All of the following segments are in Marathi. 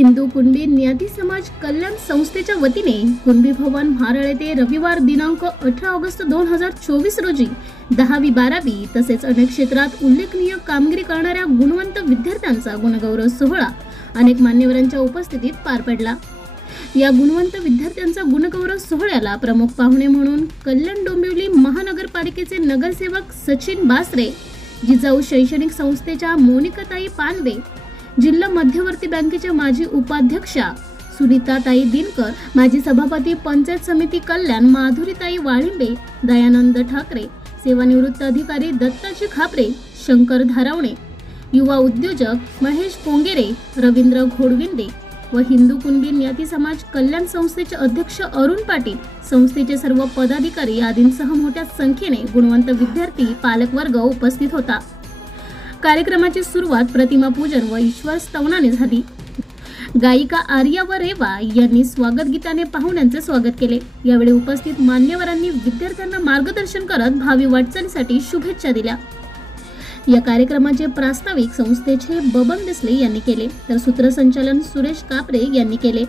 हिंदू कुणबी न्याती समाज कल्याण संस्थेच्या वतीने कुणबी भवन म्हारळ येथे रविवार दिनांक 18 ऑगस्ट 2024 रोजी 10वी 12वी तसेच अनेक क्षेत्रात उल्लेखनीय कामगिरी करणाऱ्या गुणवंत विद्यार्थ्यांचा गुणगौरव सोहळा अनेक मान्यवरांच्या उपस्थितीत पार पडला। या गुणवंत विद्यार्थ्यांचा गुणगौरव सोहळ्याला प्रमुख पाहुणे म्हणून कल्याण डोंबिवली महानगरपालिकेचे नगरसेवक सचिन बासरे, जिजाऊ शैक्षणिक संस्थेच्या मोनिकाताई पानवे, जिल्हा मध्यवर्ती बँकेच्या माजी उपाध्यक्षा सुनीताताई दिनकर, माजी सभापती पंचायत समिती कल्याण माधुरीताई वाळिंबे, दयानंद ठाकरे, सेवानिवृत्त अधिकारी दत्ताजी खापरे, शंकर धारावणे, युवा उद्योजक महेश पोंगेरे, रवींद्र घोडविंदे व हिंदू कुणबी न्याती समाज कल्याण संस्थेचे अध्यक्ष अरुण पाटील, संस्थेचे सर्व पदाधिकारी आदींसह मोठ्या संख्येने गुणवंत विद्यार्थी पालक वर्ग उपस्थित होता। कार्यक्रमाची सुरुवात प्रतिमा पूजन व ईश्वर स्तवनाने झाली। गायिका आर्या व रेवा यांनी स्वागत गीताने पाहुण्यांचे स्वागत केले। यावेळी उपस्थित मान्यवरांनी विद्यार्थ्यांना मार्गदर्शन करत भावी वाटचालीसाठी शुभेच्छा दिल्या। या कार्यक्रमाचे प्रास्ताविक संस्थेचे बबन देसले यांनी केले, तर सूत्रसंचालन सुरेश कापरे यांनी केले।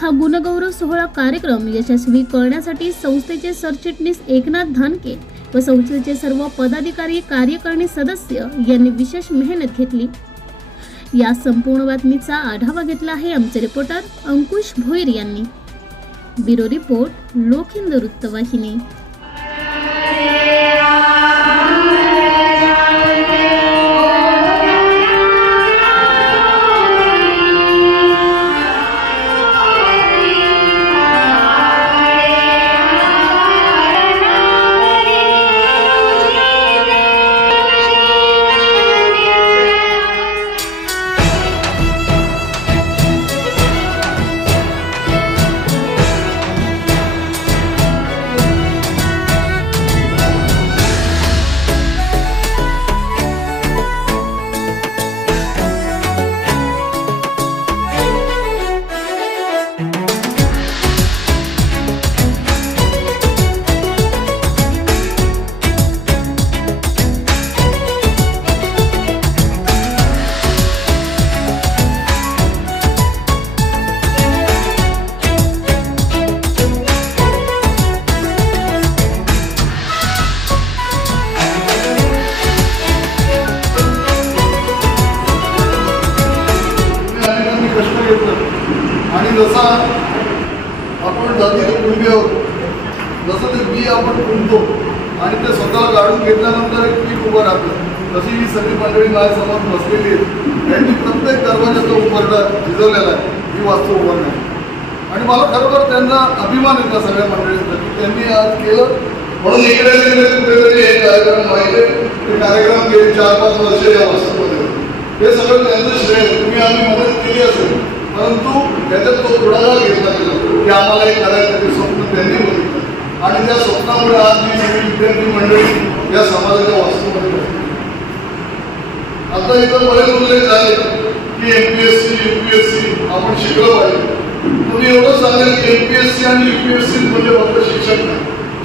हा गुणगौरव सोहळा कार्यक्रम यशस्वी करण्यासाठी संस्थेचे सरचिटणीस एकनाथ धानके व संस्थेचे सर्व पदाधिकारी, कार्यकारिणी सदस्य यांनी विशेष मेहनत घेतली। या संपूर्ण बातमीचा आढावा घेतला आहे आमचे रिपोर्टर अंकुश भोईर यांनी। ब्युरो रिपोर्ट, लोकहिंद वृत्तवाहिनी। आणि जसा आपण जातीचे कुणबी आहोत, जसं ते बी आपण कुंपतो आणि ते स्वतःला काढून घेतल्यानंतर एक पीक उभं राहतं, तशी ही सगळी मंडळी माझ्यासमोर बसलेली आहेत। त्यांनी प्रत्येक दरवाजाचा उंबरठा झिजवलेला आहे, ही वास्तू उभारणी आहे। आणि मला खरोखर त्यांना अभिमान येतो सगळ्या मंडळींचा की त्यांनी आज केलं, म्हणून इकडे कुठेतरी हे कार्यक्रम व्हायचे। ते कार्यक्रम गेली 4-5 वर्ष या वास्तूमध्ये, हे सगळं त्यांचं श्रेय। तुम्ही आम्ही मदत केली असेल, परंतु त्याच्यात तो पुढाकार घेतला गेला की आम्हाला हे करायचं, ते स्वप्न त्यांनी बघितलं आणि त्या स्वप्नामुळे आज मी सगळी विद्यार्थी मंडळी या समाजाच्या वास्तूमध्ये। आता इथं बरेच उल्लेख झाले की MPSC UPSC आपण शिकलो पाहिजे। तुम्ही एवढं सांगेल की MPSC आणि UPSC म्हणजे फक्त शिक्षण नाही,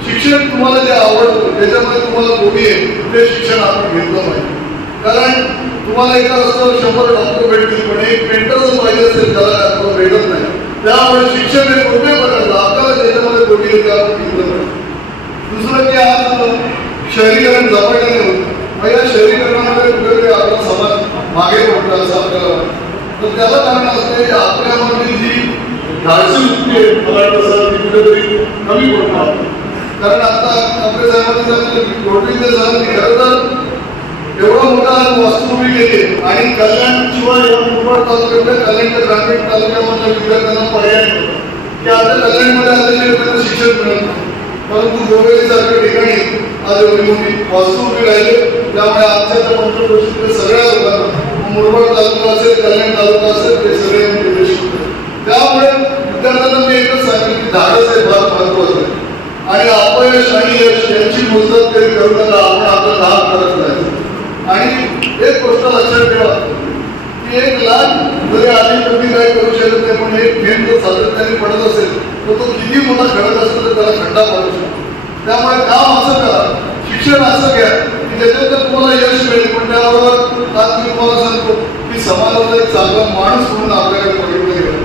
शिक्षण तुम्हाला जे आवडतं, त्याच्यामध्ये तुम्हाला गोडी आहे, ते शिक्षण आपण घेतलं पाहिजे। कारण तुम्हाला एका रस्त्यावर 100 डॉक्टर भेटतील, पण एक पेंटर जर पाहिजे असेल त्याला डॉक्टर भेटत नाही। त्यामुळे शिक्षण हे कुठे बदलतं, आपल्याला त्याच्यामध्ये गोडी येते, आपण घेतलं पाहिजे। दुसरं की आज शहरीकरण झपाट्याने होतं, या शहरीकरणामध्ये कुठेतरी आपला समाज मागे पडला असं आपल्याला वाटतं। तर त्याला कारण असते की आपल्यामध्ये जी धाडसी वृत्ती आहे, मला वाटतं ती कुठेतरी कमी पडणार। कारण आता आपल्या साहेबांनी सांगितलं की गोडविंदे साहेबांनी खरं तर एवढा मोठा वास्तू उभी केली आणि कल्याण शिवाय मुरबाड तालुक्यातल्या कल्याणच्या ग्रामीण तालुक्यामधल्या विद्यार्थ्यांना पर्याय की आता कल्याणमध्ये आलेले शिक्षण मिळत नाही, परंतु डोंबिवलीसारख्या ठिकाणी आज एवढी मोठी वास्तू उभी राहिली। त्यामुळे आमच्या पंचक्रोशीतल्या सगळ्या लोकांना, मुरबाड तालुका असेल, कल्याण तालुका असेल, ते सगळे प्रवेश होते। त्यामुळे विद्यार्थ्यांना मी एकच सांगेन की धाडस हे फार महत्त्वाचं आहे आणि अपयश आणि यश यांची मोजदाद कधी करू नका, आपण आपलं काम करत नाही। आणि एक गोष्ट लक्षात ठेवा की एक लाख जरी आधी कमी काय करू शकत नाही, पण एक थेंब जर सातत्याने पडत असेल तर तो किती मोठा खडक असेल तर त्याला खड्डा पडू शकतो। त्यामुळे काम असं करा, शिक्षण असं घ्या की त्याच्यात तुम्हाला यश मिळेल, पण त्याबरोबर आज मी तुम्हाला सांगतो की समाजाचा एक चांगला माणूस म्हणून आपल्याकडे बघितलं गेलं.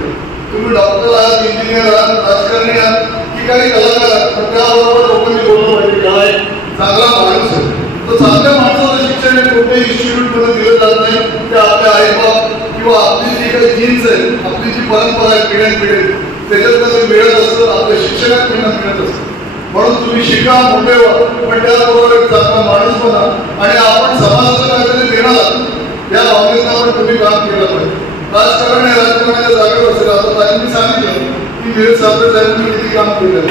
तुम्ही डॉक्टर आहात, इंजिनियर आहात, राजकारणी आहात की काही कलाकार आहात, पण त्याबरोबर लोकांनी बोललं पाहिजे की हा एक चांगला माणूस आहे. तर चांगल्या माणसाचं शिक्षण हे कोणत्याही इन्स्टिट्यूटमध्ये दिलं जात नाही. ते आपल्या आईबाप किंवा आपली जी काही जीन्स आहे, आपली जी परंपरा आहे पिढ्यानपिढी, त्याच्यातनं ते मिळत असतं, आपल्या शिक्षकांकडून मिळत असतं. म्हणून तुम्ही शिका, मोठे व्हा, पण त्याबरोबर एक चांगला माणूस बना आणि आपण समाजाला काहीतरी देणार या भावनेनं पण तुम्ही काम केलं पाहिजे. राजकारण हे राजकारणाच्या जागेवर असेल. आता ताईंनी सांगितलं की विवेक साबळे साहेबांनी किती काम केलं,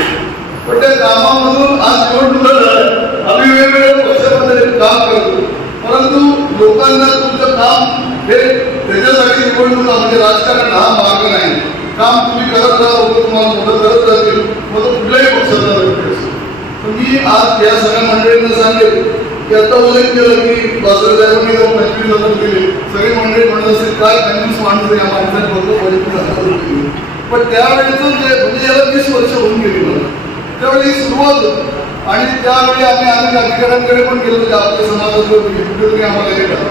पण त्या कामामधून आज निवडणुका झाल्या. आम्ही वेगवेगळ्या पक्षामध्ये काम करतो, परंतु लोकांना तुमचं काम हे त्याच्यासाठी निवडणुका म्हणजे राजकारण हा मार्ग नाही. काम तुम्ही करत राहा, लोक तुम्हाला मोठं करत राहतील, मग तो कुठल्याही पक्षाचा व्यक्ती असतो. तर मी आज या सगळ्या मंडळींना सांगेल की आता उल्लेख केलं की बासरसाहेबांनी जाऊन 25,000 दिले. सगळी मंडळी म्हणत असेल काय 25 माणसं या माणसाने बघतो 25,000 दिले. पण त्यावेळेचं जे म्हणजे याला 20 वर्ष होऊन गेली मला, त्यावेळी सुरुवात होती. आणि त्यावेळी आम्ही अनेक अधिकाऱ्यांकडे पण गेलो की आपल्या समाजातलं कुठेतरी आम्हाला हे करा.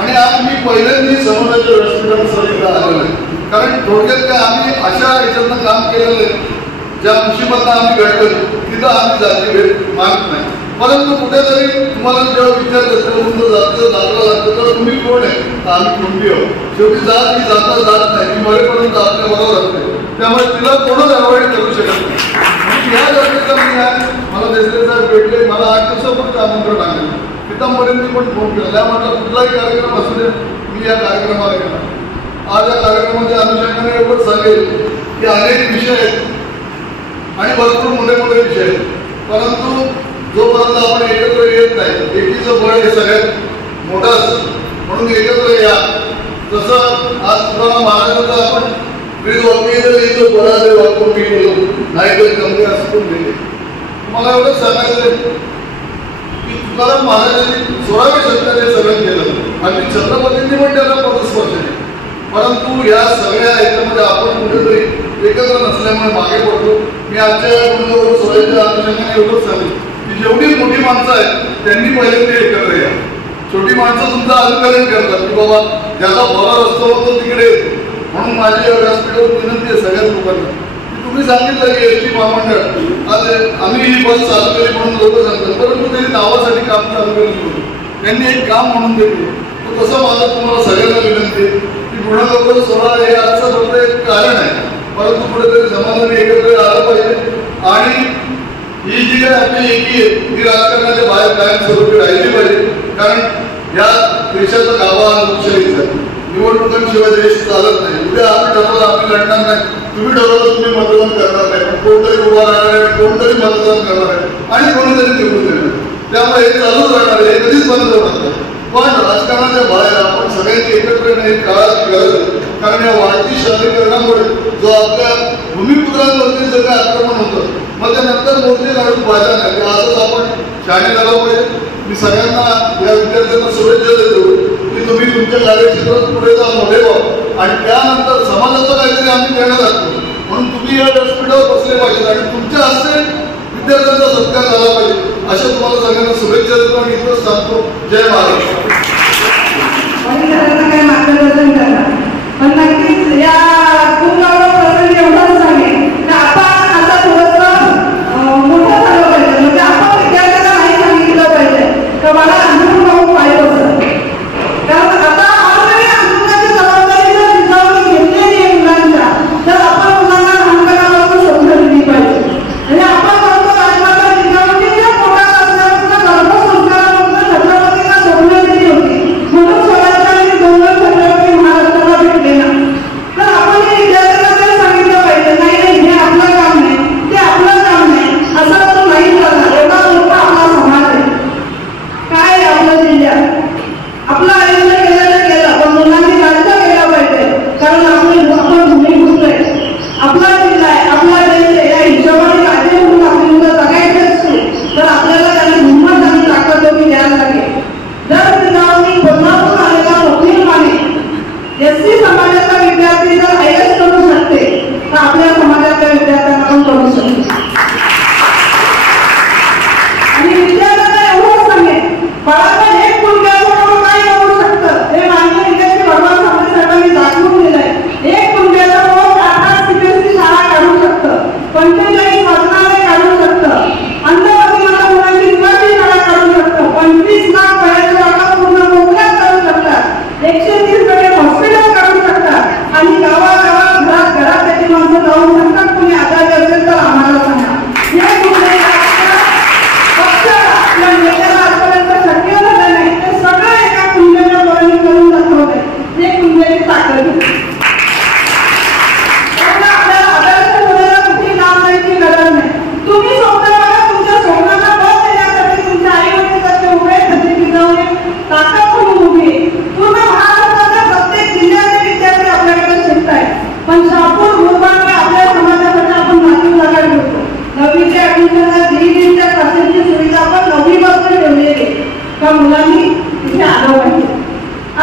आणि आज मी पहिल्यांदा समाजाच्या व्यासपीठावर सहलीला आलेलो आहे. कारण थोडक्यात काय आम्ही अशा याच्यातनं काम केलेलं आहे ज्या मुशिबतनं आम्ही घडलो तिथं आम्ही जाती भेट मागत नाही. परंतु कुठेतरी तुम्हाला जेव्हा विचारतात तेव्हा तुमचं जातं दाखला लागतं तर तुम्ही कोण आहे, तर आम्ही कुणबी आहोत. शेवटी जात ही जाता जात नाही, ती मरेपर्यंत आपल्या बरोबर असते. त्यामुळे तिला कोणच अवॉइड करू शकत नाही. या जातीचा मी आहे. मला देसले साहेब भेटले, मला 8 दिवसापूर्वी आमंत्रण आले. तिथंपर्यंत पण फोन केला. त्या म्हटलं कुठलाही कार्यक्रम असू दे मी या कार्यक्रमाला गेला. आज या कार्यक्रमाच्या अनुषंगाने एवढंच सांगेल की अनेक विषय आहेत आणि भरपूर मोठे मोठे विषय आहेत, परंतु जोपर्यंत आपण एकत्र येत नाही, एकीचं बळ हे सगळ्यात मोठं असतं. म्हणून एकत्र या. जसं आज तुकाराम महाराजांचा आपण बळाले वापरून मी बोलतो नाही तर कमी असं दिले. मला एवढंच सांगायचं आहे की तुकाराम महाराजांनी 16व्या शतकात हे सगळं केलं आणि छत्रपतींनी पण त्याला पदस्पर्श केलं. परंतु या सगळ्या याच्यामध्ये आपण कुठेतरी एकत्र नसल्यामुळे मागे पडतो. मी आजच्या सोहळ्याच्या अनुषंगाने एवढंच सांगेन की जेवढी मोठी माणसं आहेत त्यांनी पहिले ते एकत्र या. छोटी माणसं तुमचं अनुकरण करतात की बाबा ज्याचा बरा रस्ता होतो तिकडे. म्हणून माझी व्यासपीठावर विनंती आहे सगळ्याच लोकांना की तुम्ही सांगितलं की एसटी महामंडळ आज आम्ही ही बस चालू केली म्हणून लोक सांगतात, परंतु त्यांनी नावासाठी काम चालू केलं होतं. त्यांनी एक काम म्हणून दिले. तर तसं माझं तुम्हाला सगळ्यांना विनंती आहे की गुणलोक सोहळा हे आजचं फक्त एक कारण आहे, परंतु कुठेतरी समाजाने एकत्र आलं पाहिजे. आणि ही जी काय आपली एकी आहे ती राजकारणाच्या बाहेर कायमस्वरूपी राहिली पाहिजे. कारण या देशाचा गाभा हा लोकशाहीचा आहे. निवडणुकांशिवाय देश चालत नाही. उद्या आम्ही ठरवलं आम्ही लढणार नाही, तुम्ही ठरवलं तुम्ही मतदान करणार नाही, पण कोणतरी उभा राहणार आहे, कोणतरी मतदान करणार आहे आणि कोणीतरी निवडून देणार. त्यामुळे हे चालूच राहणार आहे, हे कधीच बंद होणार नाही. पण राजकारणाच्या बाहेर आपण सगळ्यांनी एकत्र येण्याची काळाची गरज आहे. कारण या वाढती शहरीकरणामुळे जो आपल्या भूमिपुत्रांवरती सगळं आक्रमण होतं, मग त्यानंतर मोर्चे काढून फायदा नाही. आजच आपण शाळेत झालं पाहिजे. मी सगळ्यांना या विद्यार्थ्यांना शुभेच्छा देतो की तुम्ही तुमच्या कार्यक्षेत्रात पुढे जाऊन मोठे व्हा आणि त्यानंतर समाजाचं काहीतरी आम्ही देणार असतो. म्हणून तुम्ही या व्यासपीठावर बसले पाहिजे आणि तुमच्या हस्ते विद्यार्थ्यांचा सत्कार झाला पाहिजे. अशा तुम्हाला सगळ्यांना शुभेच्छा देतो आणि इथंच सांगतो जय महाराष्ट्र. काही मार्गदर्शन करणार पण नक्कीच या खूप प्रसंगी एवढंच सांगेल की आपण आता थोडंसं मोठं झालं पाहिजे. म्हणजे आपण विद्यार्थ्यांना नाही सांगितलं पाहिजे तर मला अनुभव पाहिजे असं. कारण आता ऑलरेडी अनुभवाची जबाबदारी जर तिच्यावर घेतलेली आहे मुलांच्या, तर आपण मुलांना लहानपणापासून समजून दिली पाहिजे. म्हणजे आपण म्हणतो राजमाता जिजाऊंनी ज्या पोटात असल्यापासून गर्भसंस्कारापासून छत्रपतींना सोडून दिली होती. म्हणून स्वराज्याने 2 छत्रपती महाराष्ट्रात किंवा मुलांनी तिथे आलं पाहिजे.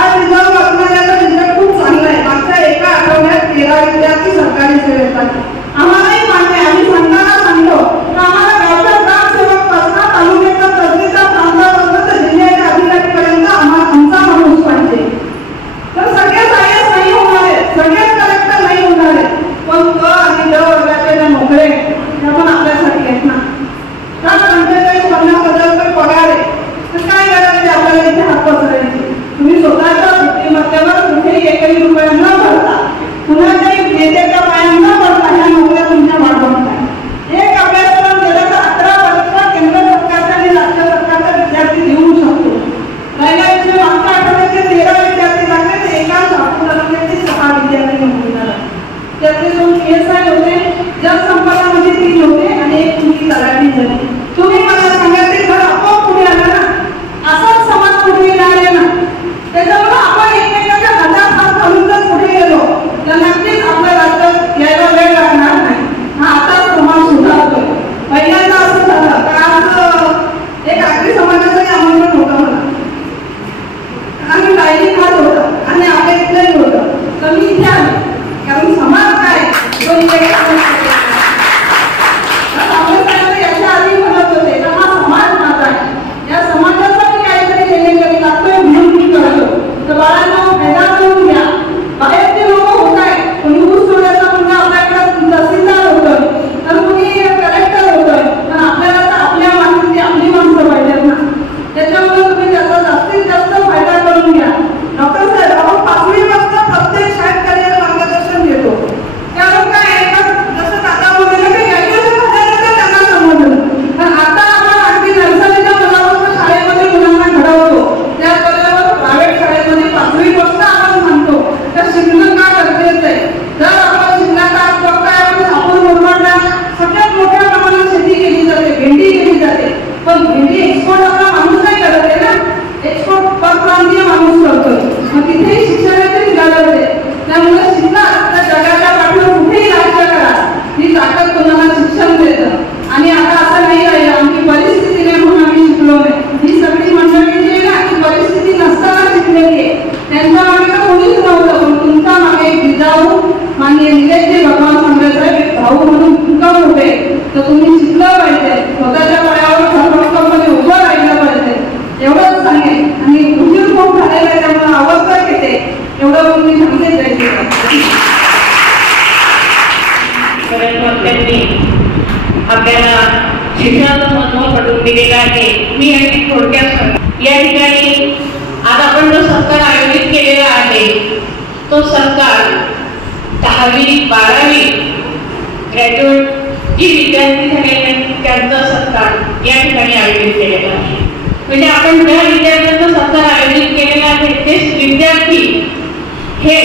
आज रिझर्व्ह वाचणाऱ्याचा रिझल्ट खूप चांगला आहे. मागच्या एका आठवड्यात 13 विद्यार्थी सरकारी सेवेत आहेत. आम्हालाही मान्य आहे, आम्ही सांगताना सांगतो तर आम्हाला गावच्या ग्रामसेवक पासून तालुक्याचा तहसीलचा प्रांतापासून तर जिल्ह्याच्या अधिकारीपर्यंत आमचा माणूस पाहिजे. तर सगळेच IAS नाही होणार आहेत, सगळेच कलेक्टर नाही होणार आहेत, पण क आणि ड वर्गाचे ज्या नोकरे त्या पण आपल्यासाठी आहेत ना. तर 45-50,000 पगार आहे, तर काय करायचे आपल्याला इथे हात पसरायचे. तुम्ही स्वतःच्या बुद्धिमत्तेवर कुठेही एकही रुपया न भरता, कुणाच्याही नेत्याच्या पाया न पडता ह्या नोकऱ्या तुमच्या वाढवतात. एक अभ्यासक्रम गेला तर 11 परीक्षा केंद्र सरकारच्या आणि राज्य सरकारचा विद्यार्थी देऊ शकतो. राहिला विषय मागच्या आठवड्याचे 13 विद्यार्थी लागले, तर एका शासकीय तालुक्याचे 6 विद्यार्थी नोकरीला लागले. त्यातले 2 PSI होते, जलसंपदामध्ये 3 होते आणि एक मुलगी तलाठी झाली. तुम्ही मला सांगा ते घर आपोआप पुढे आलं ना, असाच समाज पुढे येणार आहे ना. त्याच्यामुळे आपण एकमेकांच्या हातात हात घालून जर पुढे गेलो तर नक्कीच आपल्या राज्यात यायला वेळ लागणार नाही. हा आता समाज सुधारतोय. पहिल्यांदा असं झालं तर आज एक आगरी समाजाचंही आमंत्रण होतं मला, आणि डायरी खात होतं आणि आपल्या इथलंही होतं, तर मी इथे आलो कारण समाज काय याच्या आधी म्हणत होते तर हा समाज माझा आहे, या समाजाचा मी काहीतरी केले लागतोय म्हणून मी करतो. तर बाळांना फायदा करून घ्या. बाहेरचे लोक होत आहेत, कोणी ऊस तोड्याचा मुलगा आपल्याकडे तहसीलदार होतोय, तर कोणी कलेक्टर होतोय, तर आपल्याला तर आपल्या माणसाची आपली माणसं पाहिजेत ना. त्याच्यामुळे तुम्ही त्याचा जास्तीत जास्त फायदा करून घ्या. डॉक्टर साहेब आपण 5वी पासून प्रत्येक शाळेत करिअर मार्गदर्शन देतो. कारण काय जसं काका बोलले की ग्रॅज्युएशन झाल्यानंतर त्यांना समजलं, पण आता आपण अगदी नर्सरीच्या मुलापासून शाळेमध्ये मुलांना घडवतो. त्या स्तरावर प्रायव्हेट शाळेमध्ये 5वी पासून आपण सांगतो तर शिक्षण का गरजेचं आहे. जर आपण शिक्षणाचा आज बघताय, आपण हापूस मुरमाडला सगळ्यात मोठ्या प्रमाणात शेती केली जाते, भेंडी केली जाते, पण भेंडी एक्सपोर्ट आपला माणूस नाही करत आहे ना, एक्सपोर्ट परप्रांतीय माणूस करतोय. मग तिथेही शिक्षणाची गरज आहे. त्यामुळे शिक्षण त्या जगाच्या पाठीवर कुठेही राज्य करा, ही ताकद तुम्हाला शिक्षण देतं. आणि आता असं नाही राहिलं आमची परिस्थिती नाही म्हणून आम्ही शिकलो नाही. ही सगळी मंडळी जी आहे ना, ती परिस्थिती नसताना शिकलेली आहे. त्यांच्या मागे तर कोणीच नव्हतं, पण तुमच्या मागे जिजाऊ माननीय निलेशजी भगवान सांगायचं भाऊ म्हणून तुमचं होते, तर तुम्ही शिकलं पाहिजे, स्वतःच्या पायावर सर्वप्रथमपणे उभं राहिलं पाहिजे, एवढंच सांगेल. आणि उशीर खूप झालेला आहे त्यामुळे आवश्यक येते एवढं तुम्ही सांगते जायचे. आपल्याला शिक्षणाचं महत्व पटवून दिलेलं आहे. मी अगदी थोडक्यात या ठिकाणी आज आपण जो सत्कार आयोजित केलेला आहे तो सत्कार 10वी 12वी ग्रॅज्युएट जी विद्यार्थी झालेले त्यांचा सत्कार या ठिकाणी आयोजित केलेला आहे. म्हणजे आपण ज्या विद्यार्थ्यांचा सत्कार आयोजित केलेला आहे तेच विद्यार्थी हे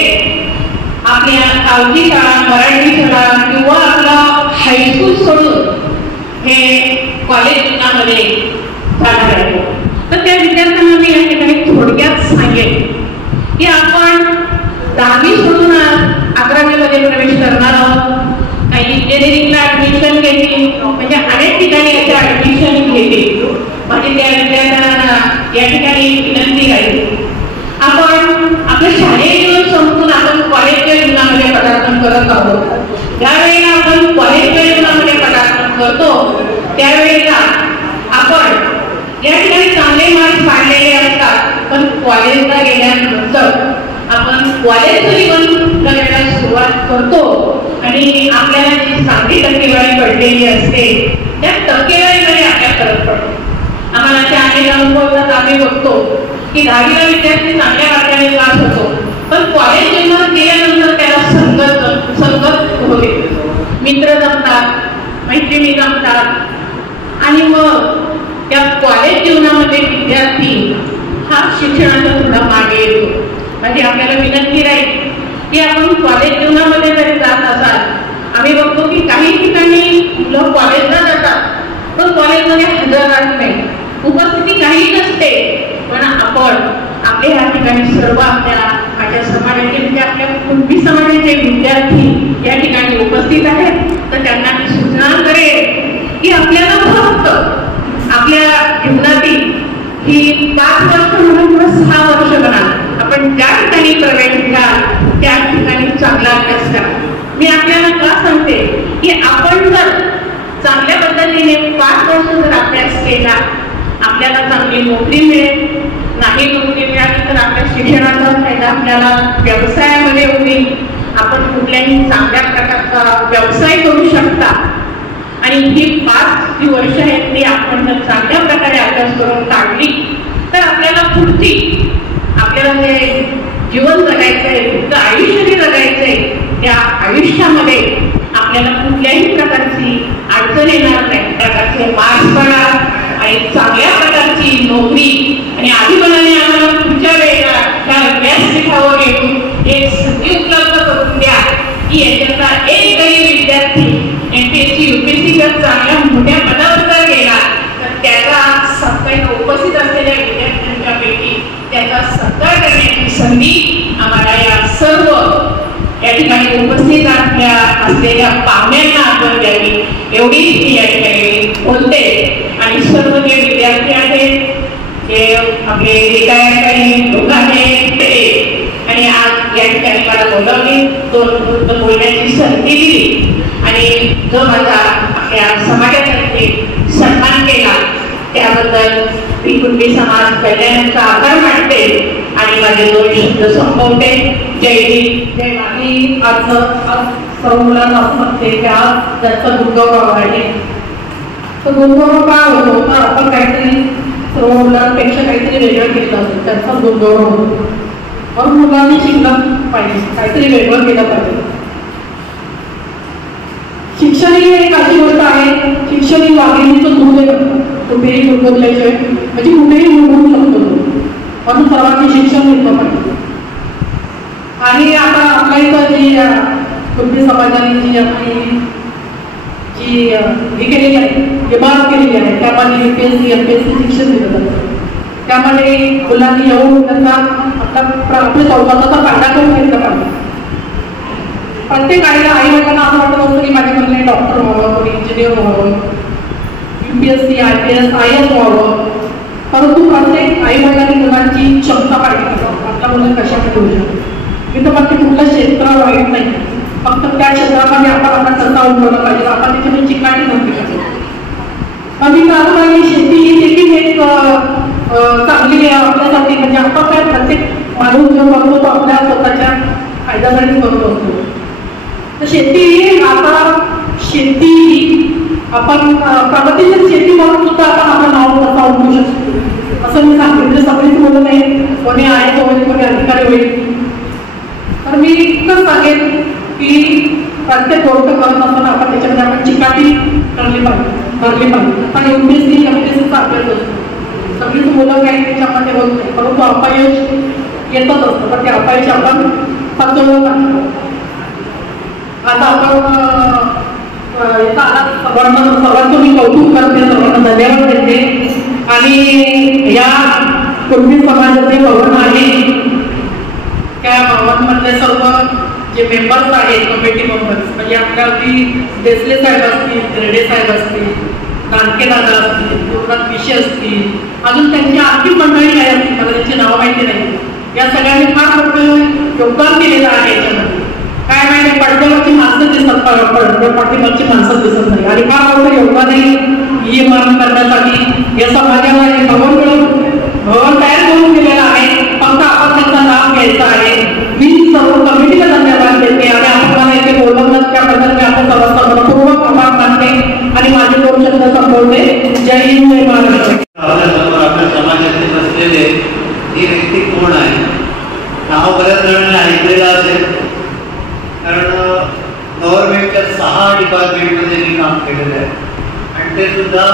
आपल्या गावची शाळा, मराठी शाळा किंवा आपला हायस्कूल सोडून हे कॉलेज जीवनामध्ये जाणार आहे. तर त्या विद्यार्थ्यांना मी या ठिकाणी थोडक्यात सांगेन की आपण 10वी सोडून 11वी प्रवेश करणार आहोत. काही इंजिनिअरिंगला ऍडमिशन घेतली, म्हणजे अनेक ठिकाणी याच्या ऍडमिशन घेतली. म्हणजे त्या विद्यार्थ्यांना या ठिकाणी विनंती आहे, आपण आपलं शालेय जीवन संपून आपण कॉलेजच्या जीवनामध्ये पदार्पण करत आहोत. ज्यावेळेला आपण कॉलेजच्या जीवनामध्ये पदार्पण करतो त्यावेळेला आपण या ठिकाणी चांगले मार्क्स पाडलेले असतात, पण कॉलेजला गेल्यानंतर आपण कॉलेजचं जीवन करायला सुरुवात करतो आणि आपल्याला जी चांगली टक्केवारी पडलेली असते त्या टक्केवारीमध्ये आपल्या फरक पडतो. आम्हाला त्या अनेक अनुभवात आम्ही बघतो की 10वीला विद्यार्थी चांगल्या मार्गाने पास होतो, पण कॉलेज जीवनात गेल्यानंतर त्याला संगत होते, मित्र जमतात, मैत्रिणी जमतात आणि मग त्या कॉलेज जीवनामध्ये विद्यार्थी हा शिक्षणाचा थोडा मागे येतो. म्हणजे आपल्याला विनंती राहील की आपण कॉलेज जीवनामध्ये जरी जात असाल, आम्ही बघतो की काही ठिकाणी मुलं कॉलेजला जातात पण कॉलेजमध्ये हजर राहत नाही, उपस्थिती काही नसते. पण आपण आपल्या ह्या ठिकाणी सर्व माझ्या समाजाचे म्हणजे आपल्या कुणबी समाजाचे विद्यार्थी या ठिकाणी उपस्थित आहेत. तर त्यांना मी सूचना करेन की आपल्याला फक्त आपल्या जीवनातील की 5 वर्ष म्हणून किंवा 6 वर्ष म्हणा, आपण ज्या ठिकाणी प्रवेश घ्याल त्या ठिकाणी चांगला अभ्यास करा. मी आपल्याला का सांगते की आपण जर चांगल्या पद्धतीने 5 वर्ष जर अभ्यास केला, आपल्याला चांगली नोकरी मिळेल. नाही नोकरी मिळाली तर आपल्या शिक्षणाचा फायदा आपल्याला व्यवसायामध्ये होईल. आपण कुठल्याही चांगल्या प्रकारचा व्यवसाय करू शकता. आणि ही 5 जी वर्ष आहेत ती आपण जर चांगल्या प्रकारे अभ्यास करून काढली तर आपल्याला पुढची आपल्याला जे जीवन जगायचंय, पुढचं आयुष्य जे जगायचंय, त्या आयुष्यामध्ये आपल्याला कुठल्याही प्रकारची अडचण येणार नाही. प्रकारचे मार्क्स पडा आणि चांगल्या प्रकारची नोकरी. आणि आधीपणाने आम्हाला पुढच्या वेळेला त्या व्यासपीठावर येऊन एक संधी उपलब्ध करून द्या की याच्यातला एकही विद्यार्थी एमपीएससी यूपीएससी जर चांगल्या मोठ्या पदावर जर गेला तर त्याचा सत्कार उपस्थित असलेल्या विद्यार्थ्यांच्या पैकी त्याचा सत्कार करण्याची संधी आम्हाला या सर्व या ठिकाणी उपस्थित असलेल्या पाहुण्यांना आपण द्यावी एवढीच मी या ठिकाणी बोलते. आणि सर्व जे विद्यार्थी आहेत, जे आपले रिटायर्ड लोक आहेत आणि आज या ठिकाणी मला बोलावले, 2 मुहूर्त बोलण्याची संधी दिली आणि जो माझा आपल्या समाजातर्फे सन्मान केला त्याबद्दल मी कुणबी समाज कल्याणाचा आभार मानते आणि माझे 2 शब्द संपवते. जय हिंद, जय माती. आज सर्व मुलांना असं म्हणते की आज त्याचा दुर्गौरव आहे. तर दुर्गौरव का होतो तर आपण काहीतरी सर्व मुलांपेक्षा काहीतरी वेगळं केलं असेल, त्यांचा दुर्गौरव होतो. म्हणून मुलांनी शिकलं पाहिजे, काहीतरी वेगळं केलं पाहिजे. शिक्षण ही एक अशी गोष्ट आहे, शिक्षण ही वाघिणीचं दूध आहे. कुठेही दुर्गवल्याशिवाय म्हणजे कुठेही दुर्गवू शकतो तो. म्हणून सर्वांनी शिक्षण घेतलं पाहिजे. आणि आता आपल्या इथं जी कुणबी समाजाने जी आपली जी हे केलेली आहे, इमारत केलेली आहे, त्यामध्ये यूपीएससी एमपीएससी शिक्षण दिलं जातं. त्यामध्ये मुलांनी येऊन त्यांचा आपल्या स्वतःचा फायदा करून घेतला पाहिजे. प्रत्येक आईला वडिलांना असं वाटत असतं की माझ्या मुलाने डॉक्टर व्हावं, कोणी इंजिनियर व्हावं, यूपीएससी IPS IAS व्हावं. परंतु प्रत्येक वडिलांनी मुलांची क्षमता पाहिजे, आपल्या मुलं कशामध्ये होऊ शकतो. मी तर म्हणते कुठलं क्षेत्र वाईट नाही, फक्त त्या क्षेत्रामध्ये आपण कसा उठवलं पाहिजे, आपण त्याच्यामध्ये चिकाटी नसली पाहिजे. आम्ही असं शेती ही देखील एक चांगली आहे आपल्यासाठी. म्हणजे आपण काय प्रत्येक माणूस जो करतो तो आपल्या स्वतःच्या फायद्यासाठी करतो असतो. तर शेती आता शेती आपण प्रगतीशील शेती म्हणून सुद्धा आपण आपलं नाव कसा उठवू शकतो असं मी सांगते. म्हणजे सगळीच मुलं नाही, कोणी आहे होईल, कोणी अधिकारी होईल. तर मी इतकंच सांगेन की प्रत्येक गोष्ट करत असताना आपण त्याच्यामध्ये आपण चिकाटी करली पाहिजे. आता यूपीएससी एमपीएससीचा अभ्यास असतो, सगळीच मुलं काही त्याच्यामध्ये होत नाही, परंतु अपयश येतच असतं. पण ते अपयश आपण पचवलं पाहिजे. आता आपण सर्वांचं मी कौतुक करते, सर्वांना धन्यवाद देते. आणि या कुणबी समाजाचे भवन आहे, त्या भवनमधले सर्व जे मेंबर्स आहेत, कमिटी मेंबर्स, म्हणजे आपल्या अगदी देसले साहेब असतील, रेडे साहेब असतील, नानके दादा असतील, गुरुनाथ विषय असतील, अजून त्यांची आणखी मंडळी काय असतील, मला त्यांची नावं माहिती नाही. या सगळ्यांनी फार मोठं योगदान केलेलं आहे. याच्यामध्ये काय माहिती पडद्यावरची माणसं दिसत, पाठीमागची माणसं दिसत नाही. आणि फार मोठं योगदानही ही इमारत करण्यासाठी या समाजाला हे भवन तयार करून दिलेलं आहे. फक्त आपण त्यांचा नाव घ्यायचा आहे. मी सर्व कमिटीला धन्यवाद देते आणि आपल्याला इथे बोलवलं त्याबद्दल मी आपण सर्वांचा मनपूर्वक आभार मानते आणि माझे 2 शब्द संपवते. जय हिंद, जय महाराष्ट्र. आपल्या समाजाचे बसलेले ही व्यक्ती कोण आहे? नाव बऱ्याच जणांनी ऐकलेलं असेल, कारण गव्हर्नमेंटच्या 6 डिपार्टमेंटमध्ये मी काम केलेलं आहे आणि ते सुद्धा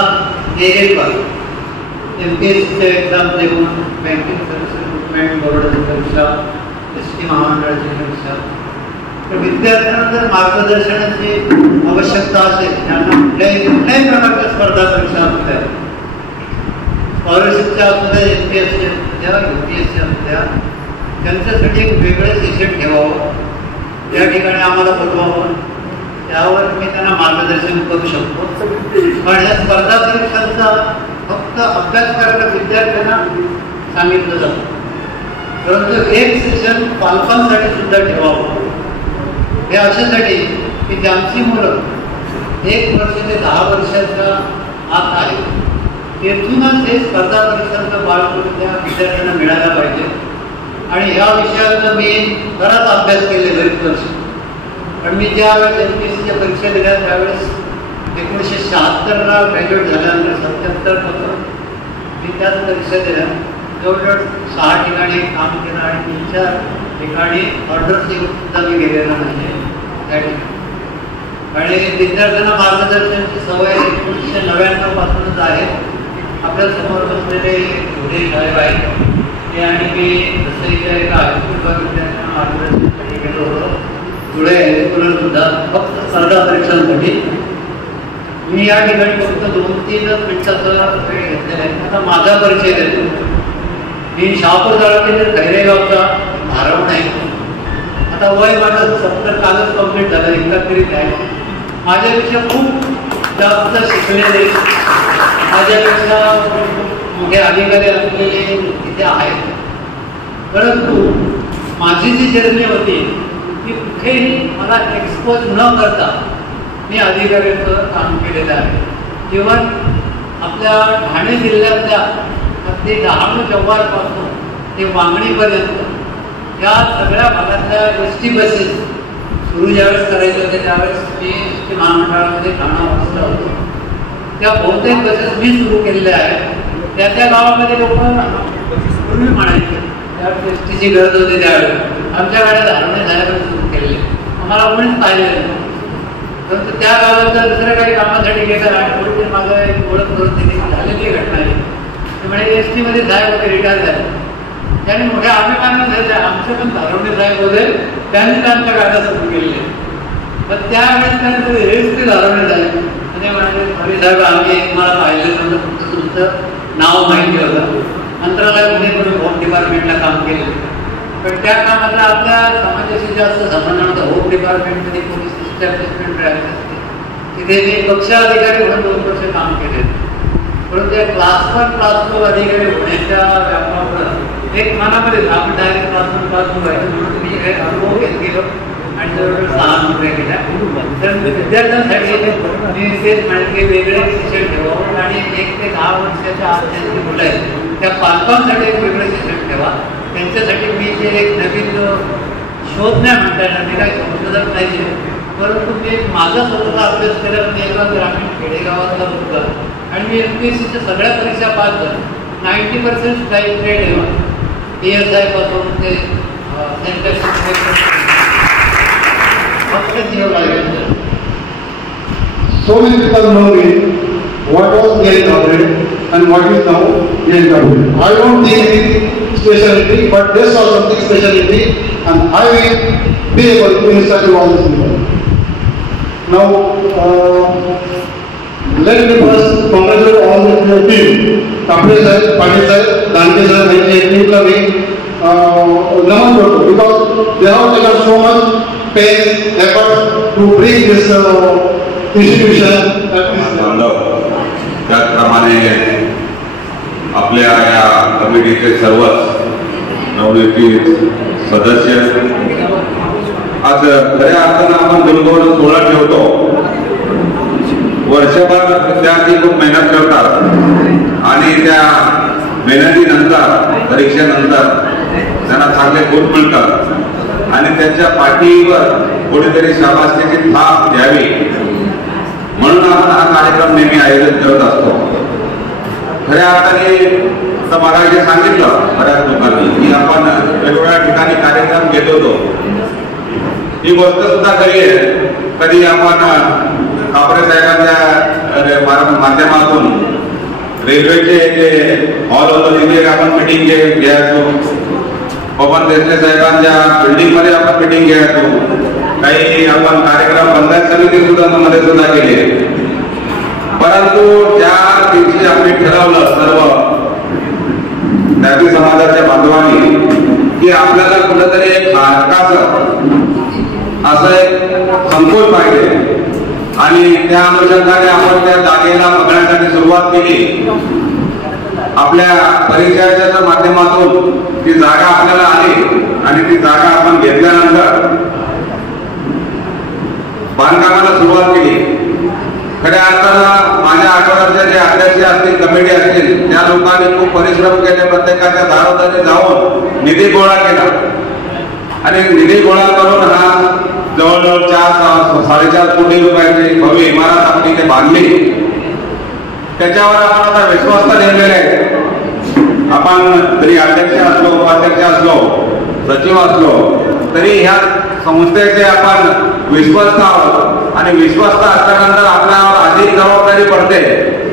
एमपीएससीच्या एक्झाम देऊन, बँकिंग सर्व्हिस रिक्रुटमेंट बोर्डाची परीक्षा, एसटी महामंडळाची परीक्षा. तर विद्यार्थ्यांना जर मार्गदर्शनाची आवश्यकता असेल, त्यांना कुठल्याही प्रकारच्या स्पर्धा परीक्षा असू द्या, स्कॉलरशिपच्या असू द्या, एमपीएससी असू द्या, यूपीएससी असू द्या, त्यांच्यासाठी एक वेगळं सेशन ठेवावं, त्या ठिकाणी आम्हाला बोलवावं, त्यावर मी त्यांना मार्गदर्शन करू शकतो. पण या स्पर्धा परीक्षांचा फक्त फक्त अभ्यास करणाऱ्या विद्यार्थ्यांना सांगितलं जातं, परंतु एक सेशन पालकांसाठी सुद्धा ठेवावं. हे अशासाठी की ज्यांची मुलं 1 वर्ष ते 10 वर्षाच्या आत आहे तेथूनच हे स्पर्धा परीक्षांचं बाळकडून त्या विद्यार्थ्यांना मिळायला पाहिजे. आणि या विषयाचा मी बराच अभ्यास केले बरेच वर्ष. पण मी ज्यावेळेस MPSCच्या परीक्षा दिल्या त्यावेळेस 1976ला ग्रॅज्युएट झाल्यानंतर 77 पासून मी त्याच परीक्षा दिल्या. जवळजवळ 6 ठिकाणी काम केलं आणि 3-4 ठिकाणी ऑर्डर्स येऊन सुद्धा मी गेलेला नाही त्या ठिकाणी. आणि विद्यार्थ्यांना मार्गदर्शनाची सवय 1999 पासूनच आहे. आपल्या समोर बसलेले धुळे साहेब आहेत ते, आणि मी जसं एका हायस्कूलवर विद्यार्थ्यांना मार्गदर्शनासाठी गेलो होतो धुळे हायस्कूलवर सुद्धा फक्त स्पर्धा परीक्षांसाठी. मी या ठिकाणी फक्त 2-3 मिनिटाचा वेळ घेतलेला आहे. आता माझा परिचय देतो. मी शहापूर तालुक्यातील खैरेगावचा धारवण आहे. आता वय माझं 70 कालच कंप्लीट झालं, एकत्रित आहे. माझ्यापेक्षा खूप जास्त शिकलेले, माझ्यापेक्षा मोठे अधिकारी असलेले तिथे आहेत. परंतु माझी जी जर्नी होती ती कुठेही मला एक्सपोज न करता मी अधिकाऱ्यांचं काम केलेलं आहे. इव्हन आपल्या ठाणे जिल्ह्यातल्या अगदी डहाणू जव्हारपासून ते वांगणीपर्यंत या सगळ्या भागातल्या एसटी बसेस सुरू ज्यावेळेस करायचे होते त्यावेळेस मी एसटी महामंडळामध्ये ठाणा वाजता होतो. त्या बहुतेक बसेस मी सुरू केलेल्या आहेत. त्या त्या गावामध्ये लोक पूर्वी म्हणायचे त्यावेळेस एसटीची गरज होती त्यावेळेस आमच्या गाड्या धारणे झाल्यावर सुरू केलेले, आम्हाला कोणीच पाहिलेलं नाही. परंतु त्या गावात दुसऱ्या काही कामासाठी गेलं आणि थोडी माझं एक ओळख करून दिली झालेली घटना आहे. म्हणजे एस टीमध्ये साहेब होते, रिटायर झाले. त्यांनी मोठ्या अभिमानाने झाले आमचे पण धारवणे साहेब होते, त्यांनी त्यांच्या गाड्या सुरू केलेल्या. पण त्यावेळेस त्यांनी हेच ते धारवणे झाले आणि म्हणाले हरी साहेब आम्ही मला पाहिलं नव्हतं, फक्त तुमचं नाव माहिती होतं. मंत्रालयामध्ये पण होम डिपार्टमेंटला काम केलं, पण त्या कामाला आपल्या समाजाशी जास्त संबंध नव्हता. होम डिपार्टमेंटमध्ये पोलीस इस्टॅब्लिशमेंट राहायचं असते, तिथे मी कक्ष अधिकारी म्हणून 2 वर्ष काम केले. परंतु त्या क्लास 1 क्लास 2 अधिकारी होण्याच्या व्यापारामुळे एक मनामध्ये आपण डायरेक्ट क्लास 1 क्लास 2 व्हायचं म्हणून मी हे अनुभव घेत गेलो आणि जवळजवळ 6 नोकऱ्या केल्या. तर विद्यार्थ्यांसाठी मी तेच म्हणेन की वेगळे शिक्षण ठेवावं आणि 1 ते 10 वर्षाच्या आत ज्यांची मुलं आहेत त्या पालकांसाठी एक वेगळं शिक्षण ठेवा. त्यांच्यासाठी मी जे एक नवीन शोध नाही म्हणता येणार, मी काही संशोधक नाही आहे, परंतु मी माझा स्वतःचा अभ्यास केला. मी एका ग्रामीण खेडेगावातला मुलगा आणि मी MPSCच्या सगळ्या परीक्षा पास झालो. 90% स्ट्राईक रेट आहे. PSI पासून ते सेंटर फक्त जीव लागेल. So many people know me, what was NCC and what is now NCC. I don't think any specialty, but this was something specialty and I will be able to instruct all these people. Now, let me first congratulate all the team. Kapil sir, Pandit sir, Gandhi sir, and the team coming. Naman Protocol, because they have taken so much pain, effort to bring this institution. त्याचप्रमाणे आपल्या या कमिटीचे सर्वच नवनिर्मित सदस्य आज खऱ्या अर्थानं आपण गुणगुण 16 ठेवतो. वर्षभर विद्यार्थी खूप मेहनत करतात आणि त्या मेहनतीनंतर परीक्षेनंतर त्यांना चांगले गुण मिळतात आणि त्यांच्या पाठीवर कोणीतरी शाबासकीची थाप द्यावी म्हणून आपण हा कार्यक्रम नेहमी आयोजित करत असतो. खऱ्या अर्थाने आता मागाशी सांगितलं बऱ्याच लोकांनी की आपण वेगवेगळ्या ठिकाणी कार्यक्रम घेत होतो. ही गोष्ट सुद्धा खरी आहे. कधी आपण कापरे साहेबांच्या माध्यमातून रेल्वेचे जे हॉल होतं तिथे आपण मिटिंग घ्यायचो. पवन देशले साहेबांच्या बिल्डिंग मध्ये आपण मिटिंग घ्यायचो. काही आपण कार्यक्रम पंचायत समिती सुद्धा मध्ये सुद्धा केले. परंतु त्या दिवशी आम्ही ठरवलं सर्व त्यागी समाजाच्या बांधवांनी की आपल्याला कुठेतरी एक हक्काचं असं एक संकुल पाहिजे आणि त्या अनुषंगाने आपण त्या जागेला बघण्यासाठी सुरुवात केली. आपल्या परिचयाच्या माध्यमातून ती जागा आपल्याला आली आणि ती जागा आपण घेतल्यानंतर बांधकामाला सुरुवात केली. खऱ्या अर्थानं माझ्या आठवड्याचे जे अध्यक्ष असतील, कमिटी असतील, त्या लोकांनी खूप परिश्रम केले. प्रत्येकाच्या दारोदारी जाऊन निधी गोळा केला आणि निधी गोळा करून हा जवळजवळ 4-4.5 कोटी रुपयाची भव्य इमारत आपण इथे बांधली. त्याच्यावर आपण आता विश्वास नेमलेले आहे. आपण जरी अध्यक्ष असलो, उपाध्यक्ष असलो, सचिव असलो तरी ह्या संस्थेचे आपण विश्वस्त आहोत आणि विश्वस्त असल्यानंतर आपल्यावर अधिक जबाबदारी पडते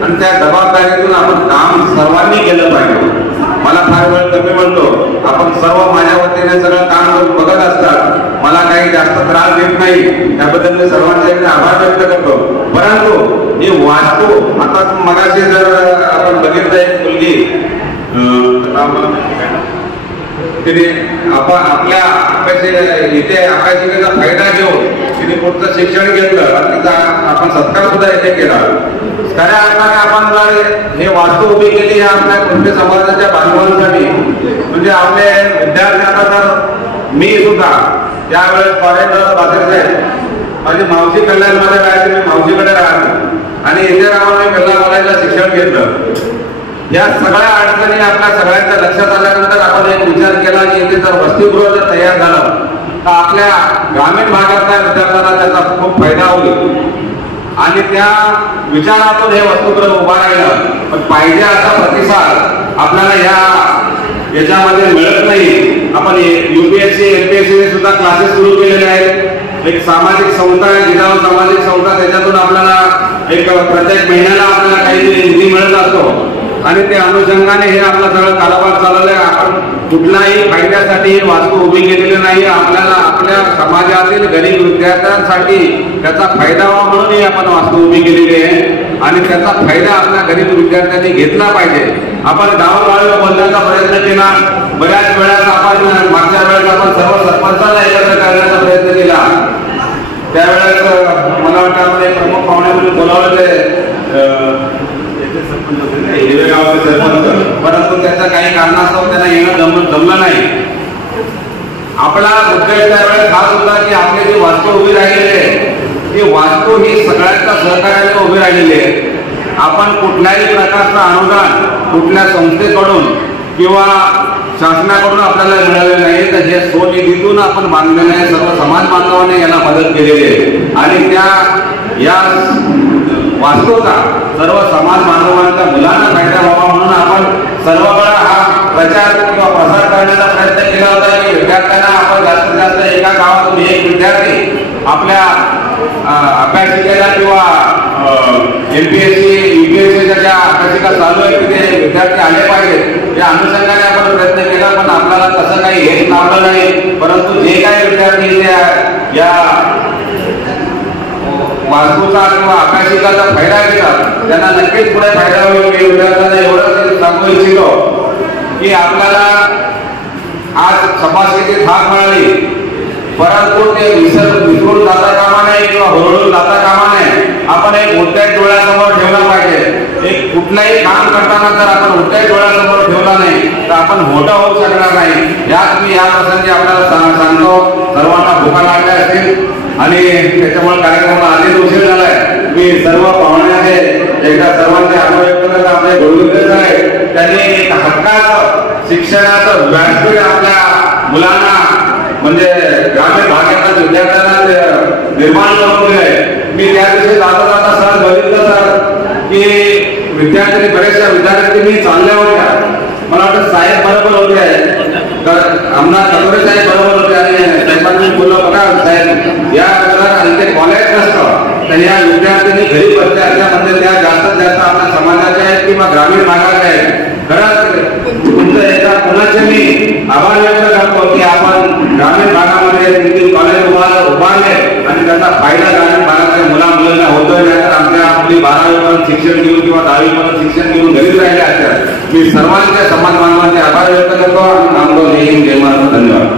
आणि त्या जबाबदारीतून आपण काम सर्वांनी केलं पाहिजे. मला फार वेळ कमी म्हणतो, आपण सर्व माझ्या वतीने सगळं काम बघत असतात, मला काही जास्त त्रास देत नाही, त्याबद्दल मी सर्वांचे आभार व्यक्त करतो. परंतु ही वास्तू आता मगाशी जर आपण बघितलं एक मुलगी तिने आपल्या इथे अभ्यासिकेचा फायदा घेऊन तिने पुढचं शिक्षण घेतलं आणि तिचा आपण सत्कार सुद्धा इथे केला. खऱ्या अर्थाने आपण जर हे वास्तू उभी केली आहे आपल्या कुणबी समाजाच्या बांधवांसाठी, म्हणजे आपले विद्यार्थ्यांना तर मी सुद्धा त्यावेळेस कॉलेजला बाहेर माझी मावशी कल्याणमध्ये राहायची, मी मावशीकडे राहतो आणि इथे राहून मी कल्याण कॉलेजला शिक्षण घेतलं. या सगळ्या अडचणी आपल्या सगळ्यांच्या लक्षात आल्यानंतर आपण एक विचार केला की इथे जर वसतिगृह जर तयार झालं तर आपल्या ग्रामीण भागातल्या विद्यार्थ्यांना त्याचा खूप फायदा होईल आणि त्या विचारातून हे वसतिगृह उभा राहिलं. पण पाहिजे असा प्रतिसाद आपल्याला याच्यामध्ये मिळत नाही. आपण UPSC MPSC सुद्धा क्लासेस सुरू केलेले आहेत. एक सामाजिक संस्था आहे, जिजाऊ सामाजिक संस्था, त्याच्यातून आपल्याला एक प्रत्येक महिन्याला आपल्याला काही निधी मिळत असतो आणि त्या अनुषंगाने हे आपला सगळं कारभार चालवलाय. आपण कुठलाही फायद्यासाठी ही वास्तू उभी केलेली नाही. आपल्याला आपल्या समाजातील गरीब विद्यार्थ्यांसाठी त्याचा फायदा व्हावा म्हणूनही आपण वास्तू उभी केलेली आहे आणि त्याचा फायदा आपल्या गरीब विद्यार्थ्यांनी घेतला पाहिजे. आपण गावोगावी बोलण्याचा प्रयत्न केला, बऱ्याच वेळेस आपण मागच्या वेळेस आपण सर्व सरपंचांना एकत्र करण्याचा प्रयत्न केला. त्यावेळेस मला वाटतं आपण एक प्रमुख पाहुणे म्हणून बोलावले हिरवेगावचे सरपंच, परंतु त्याचं काही कारणास्तव त्यांना येणं जमलं नाही. आपला उद्देश त्यावेळेस हा होता की आपली जी वास्तू उभी राहिलेली आहे ती वास्तू ही सगळ्यांच्या सहकार्याने उभी राहिलेली आहे. आपण कुठल्याही प्रकारचं अनुदान कुठल्या संस्थेकडून किंवा शासनाकडून आपल्याला मिळाले नाही, तर हे स्वनिधीतून आपण बांधलेले आहे. सर्व समाज बांधवांनी याला मदत केलेली आहे आणि या वास्तूचा सर्व समाज बांधवांच्या मुलांना फायदा व्हावा म्हणून आपण सर्व वेळा हा प्रचार किंवा प्रसार करण्याचा प्रयत्न केला होता की विद्यार्थ्यांना आपण जास्तीत जास्त एका गावातून एक विद्यार्थी आपल्या अभ्यासिकेला किंवा MPSC UPSCच्या ज्या अभ्यासिका चालू आहे तिथे विद्यार्थी आले पाहिजेत या अनुषंगाने आपण प्रयत्न केला. पण आपल्याला तसं काही हेच लाभलं नाही. परंतु जे काही विद्यार्थी या वास्तूचा किंवा अभ्यासिकाचा फायदा घेतात त्यांना नक्कीच पुढे फायदा होईल. मी विद्यार्थ्यांना एवढंच सांगू इच्छितो की आपल्याला आज सभासदेची थाप मिळाली, परंतु ते विसरून जाता कामा नये किंवा हुरळून जाता कामा नये. आपण एक उद्देश डोळ्यासमोर ठेवला पाहिजे. एक कुठलंही काम करताना जर आपण उद्देश डोळ्यासमोर ठेवला नाही तर आपण मोठं होऊ शकणार नाही. यात मी या प्रसंगी आपल्याला सांगतो, सर्वांना भूका लागल्या असतील आणि त्याच्यामुळे कार्यक्रमाला आधीच उशीर झालाय. मी सर्व पाहुण्याचे एकदा सर्वांचे आभार व्यक्त करत आपले गुरुदेव साहेब त्यांनी हक्काचं शिक्षणाचं व्यासपीठ आपल्या मुलांना म्हणजे ग्रामीण भागातल्या विद्यार्थ्यांना निर्माण करून दिलंय. मी त्या दिवशी जाता जाता सर बघितलं सर की विद्यार्थी बरेचशा विद्यार्थी चालल्या होत्या. मला वाटतं साहेब बरोबर होते, आमदार कटोरे साहेब बरोबर होते आणि साहेबांनी बोललं बघा साहेब या इथे कॉलेज नसतं तर या विद्यार्थ्यांनी घरी बसल्या म्हणजे त्या जास्तीत जास्त आपल्या समाजाच्या आहेत किंवा ग्रामीण भागात आहेत. खरंच तुमचं याचा पुन्हा मी आभार व्यक्त करतो की आपण ग्रामीण भागामध्ये कॉलेज उभारले आणि त्याचा फायदा ग्रामीण भागातल्या मुलांना होतोय. नाहीतर आमच्या आपली 12वी पर्यंत शिक्षण घेऊन किंवा 10वी पर्यंत शिक्षण घेऊन घरीच राहिले असतात. मी सर्वांच्या समाज बांधवांचे आभार व्यक्त करतो आणि थांबतो. जय हिंद जय महाराष्ट्र. धन्यवाद.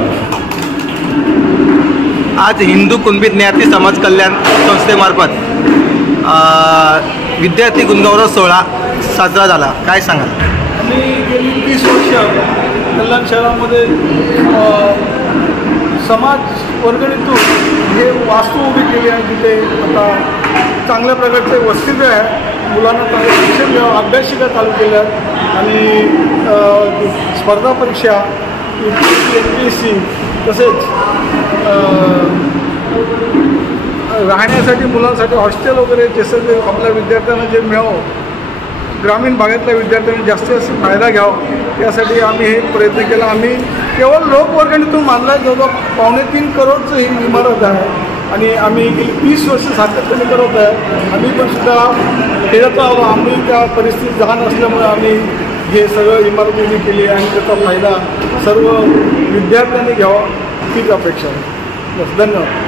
आज हिंदू कुणबी ज्ञाती समाज कल्याण संस्थेमार्फत विद्यार्थी गुणगौरव सोहळा साजरा झाला. काय सांगाल? आम्ही गेली 30 वर्ष कल्याण शहरामध्ये समाज वर्गणीतून हे वास्तू उभी केली आहे, जिथे आता चांगल्या प्रकारचे वसतिगृह आहे, मुलांना चांगलं शिक्षण द्यावं, अभ्यासिका चालू केल्या आहेत आणि स्पर्धा परीक्षा UPSC MPSC तसेच राहण्यासाठी मुलांसाठी हॉस्टेल वगैरे जे सगळे आपल्या विद्यार्थ्यांना जे मिळावं, ग्रामीण भागातल्या विद्यार्थ्यांनी जास्तीत जास्त फायदा घ्यावा यासाठी आम्ही हे प्रयत्न केला. आम्ही केवळ लोकवर्गणीतून बांधला जवळजवळ 3.25 करोडचं ही इमारत आहे आणि आम्ही गेली 30 वर्ष सातत्याने करत आहे. आम्ही पण सुद्धा खेळत आहोत. आम्ही त्या परिस्थितीत लहान असल्यामुळे आम्ही हे सगळं इमारत उभी केली आणि त्याचा फायदा सर्व विद्यार्थ्यांनी घ्यावा हीच अपेक्षा आहे. बस, धन्यवाद.